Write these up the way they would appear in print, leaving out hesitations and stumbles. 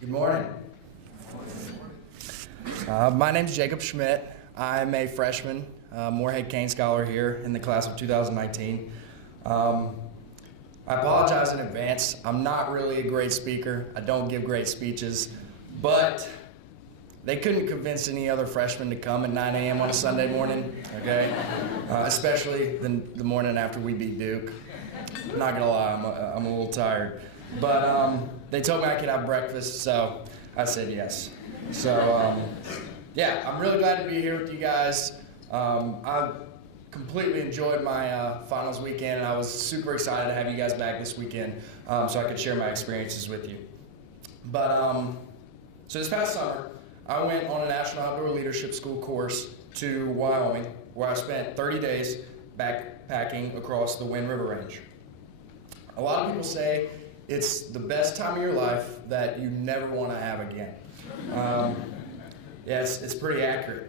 Good morning. My name's Jacob Schmidt. I'm a freshman, Morehead-Cain scholar here in the class of 2019. I apologize in advance. I'm not really a great speaker. I don't give great speeches, but they couldn't convince any other freshmen to come at 9 a.m. on a Sunday morning, okay? Especially the morning after we beat Duke. I'm not gonna lie, I'm a little tired. But they told me I could have breakfast, so I said yes. So yeah, I'm really glad to be here with you guys. I completely enjoyed my finals weekend, and I was super excited to have you guys back this weekend so I could share my experiences with you. But so this past summer, I went on a National Outdoor Leadership School course to Wyoming, where I spent 30 days backpacking across the Wind River Range. A lot of people say it's the best time of your life that you never want to have again. Yes, it's pretty accurate.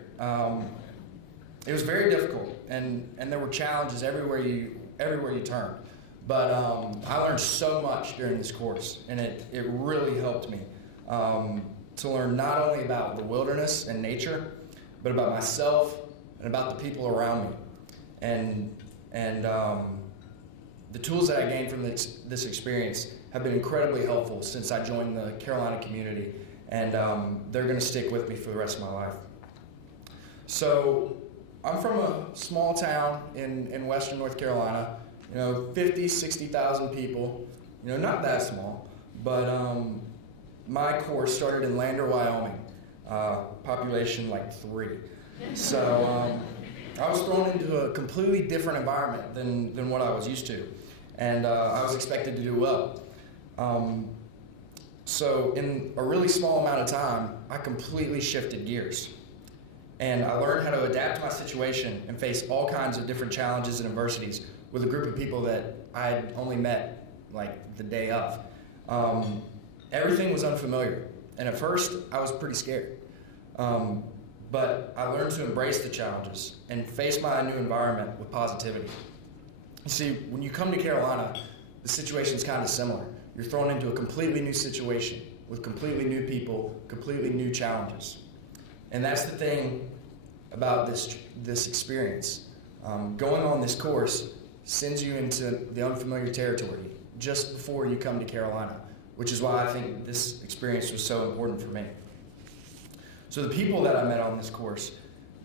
It was very difficult, and there were challenges everywhere you turned. But I learned so much during this course, and it really helped me to learn not only about the wilderness and nature, but about myself and about the people around me. And the tools that I gained from this experience have been incredibly helpful since I joined the Carolina community, and they're going to stick with me for the rest of my life. So I'm from a small town in western North Carolina, 50, 60,000 people, not that small, but my course started in Lander, Wyoming, population like 3. So I was thrown into a completely different environment than what I was used to, and I was expected to do well. So in a really small amount of time, I completely shifted gears. And I learned how to adapt to my situation and face all kinds of different challenges and adversities with a group of people that I had only met like the day of. Everything was unfamiliar, and at first I was pretty scared. But I learned to embrace the challenges and face my new environment with positivity. You see, when you come to Carolina, the situation's kind of similar. You're thrown into a completely new situation with completely new people, completely new challenges. And that's the thing about this experience. Going on this course sends you into the unfamiliar territory just before you come to Carolina, which is why I think this experience was so important for me. So the people that I met on this course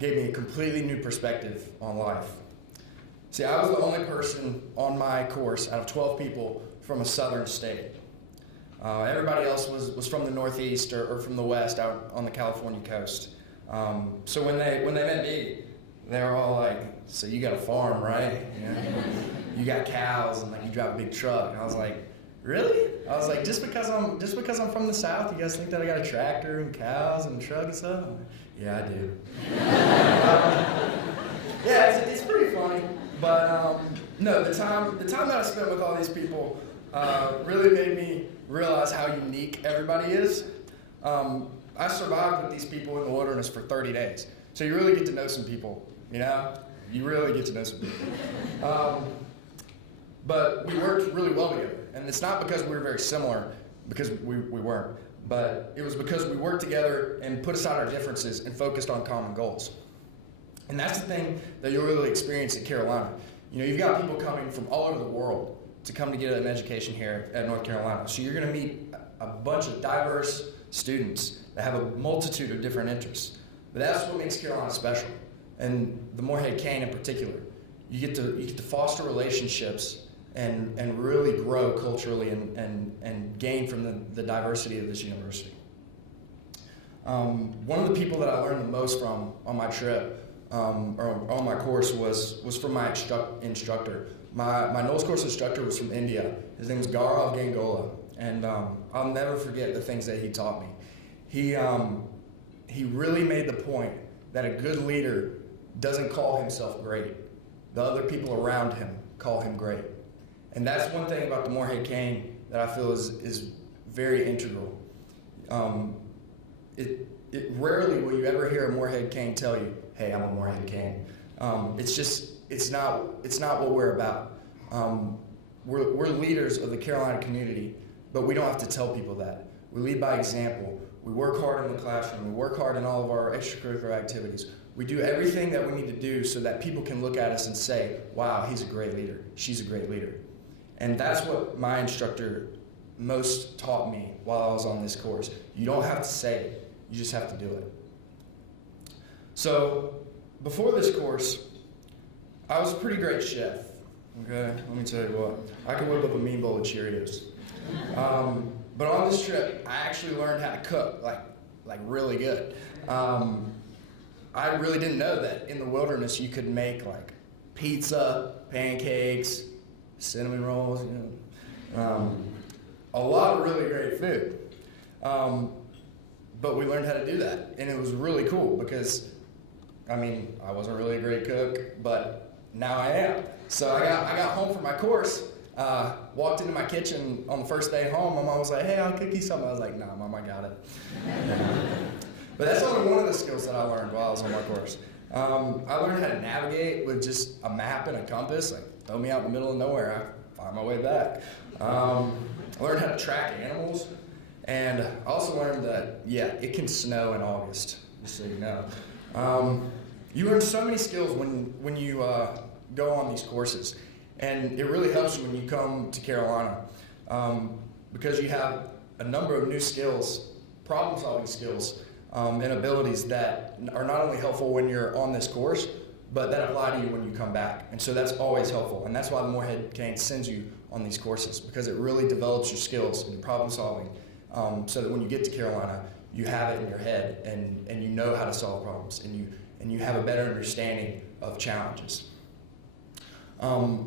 gave me a completely new perspective on life. See, I was the only person on my course out of 12 people from a southern state. Everybody else was from the Northeast or from the West out on the California coast. So when they met me, they were all like, "So you got a farm, right? You got cows and like you drive a big truck." And I was like, "Really?" I was like, just because I'm from the South, you guys think that I got a tractor and cows and a truck and stuff?" Yeah, I do. Yeah, it's pretty funny. But no, the time that I spent with all these people really made me realize how unique everybody is. I survived with these people in the wilderness for 30 days. So you really get to know some people, You really get to know some people. But we worked really well together. And it's not because we were very similar, because we weren't. But it was because we worked together and put aside our differences and focused on common goals. And that's the thing that you'll really experience at Carolina. You've got people coming from all over the world to come to get an education here at North Carolina. So you're going to meet a bunch of diverse students that have a multitude of different interests. But that's what makes Carolina special, and the Morehead-Cain in particular. You get to foster relationships and really grow culturally and gain from the diversity of this university. One of the people that I learned the most from on my trip, or on my course, was from my instructor. My Knowles course instructor was from India. His name was Gaurav Gangola, and I'll never forget the things that he taught me. He really made the point that a good leader doesn't call himself great. The other people around him call him great. And that's one thing about the Morehead-Cain that I feel is very integral. It rarely will you ever hear a Morehead-Cain tell you, "Hey, I'm a Morehead-Cain." It's not what we're about. We're leaders of the Carolina community, but we don't have to tell people that. We lead by example. We work hard in the classroom. We work hard in all of our extracurricular activities. We do everything that we need to do so that people can look at us and say, wow, he's a great leader. She's a great leader. And that's what my instructor most taught me while I was on this course. You don't have to say it. You just have to do it. So before this course, I was a pretty great chef. Okay, let me tell you what. I could whip up a mean bowl of Cheerios. But on this trip, I actually learned how to cook, like really good. I really didn't know that in the wilderness you could make like pizza, pancakes, cinnamon rolls, a lot of really great food. But we learned how to do that, and it was really cool because, I wasn't really a great cook, but now I am. So I got home from my course, walked into my kitchen on the first day home. My mom was like, hey, I'll cook you something. I was like, nah, Mom, I got it. But that's only one of the skills that I learned while I was on my course. I learned how to navigate with just a map and a compass. Like, throw me out in the middle of nowhere, I find my way back. I learned how to track animals. And I also learned that, it can snow in August, just so you know. You learn so many skills when you go on these courses. And it really helps you when you come to Carolina because you have a number of new skills, problem-solving skills, and abilities that are not only helpful when you're on this course, but that apply to you when you come back. And so that's always helpful. And that's why the Morehead-Cain sends you on these courses, because it really develops your skills and problem-solving so that when you get to Carolina, you have it in your head and you know how to solve problems and you have a better understanding of challenges.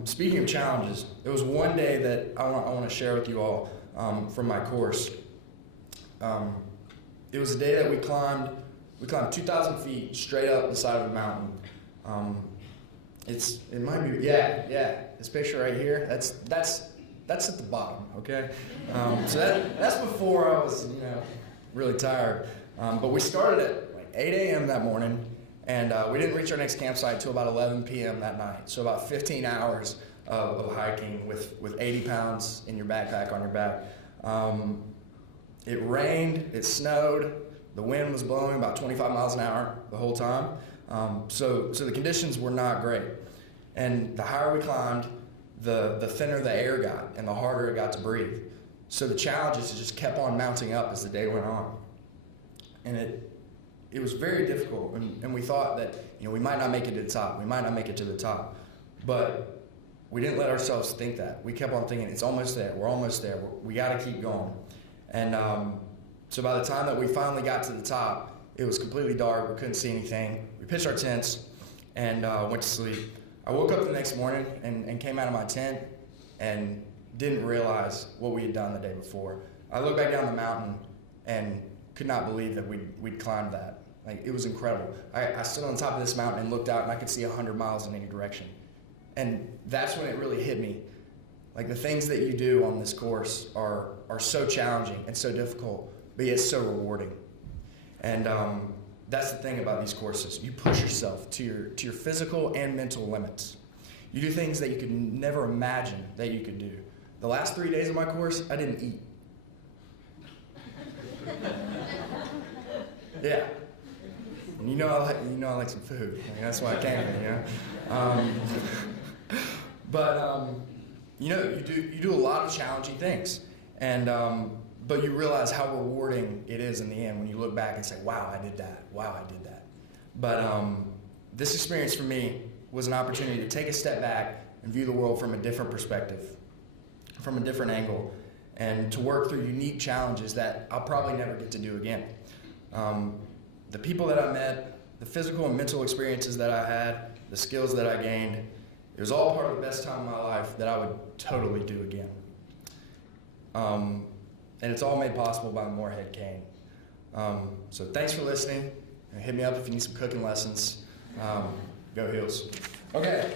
Speaking of challenges, there was one day that I want to share with you all from my course. It was a day that we climbed 2,000 feet straight up the side of a mountain. It might be, this picture right here, that's at the bottom, okay? So that's before I was, really tired. But we started at like 8 a.m. that morning, and we didn't reach our next campsite until about 11 p.m. that night. So about 15 hours of hiking with 80 pounds in your backpack on your back. It rained, it snowed, the wind was blowing about 25 miles an hour the whole time. So the conditions were not great. And the higher we climbed, the thinner the air got and the harder it got to breathe. So the challenges just kept on mounting up as the day went on. And it was very difficult, and we thought that we might not make it to the top. We might not make it to the top. But we didn't let ourselves think that. We kept on thinking, it's almost there. We're almost there. We got to keep going. And so by the time that we finally got to the top, it was completely dark. We couldn't see anything. We pitched our tents and went to sleep. I woke up the next morning and came out of my tent and didn't realize what we had done the day before. I looked back down the mountain and could not believe that we'd climbed that. Like, it was incredible. I stood on top of this mountain and looked out, and I could see 100 miles in any direction. And that's when it really hit me. Like, the things that you do on this course are so challenging and so difficult, but yet so rewarding. And that's the thing about these courses. You push yourself to your physical and mental limits. You do things that you could never imagine that you could do. The last 3 days of my course, I didn't eat. Yeah. And I like some food. That's why I came here, But you do a lot of challenging things, and but you realize how rewarding it is in the end when you look back and say, "Wow, I did that. Wow, I did that." But this experience for me was an opportunity to take a step back and view the world from a different perspective, from a different angle, and to work through unique challenges that I'll probably never get to do again. The people that I met, the physical and mental experiences that I had, the skills that I gained, it was all part of the best time of my life that I would totally do again. And it's all made possible by Morehead-Cain. So thanks for listening. Hit me up if you need some cooking lessons. Go Heels. Okay.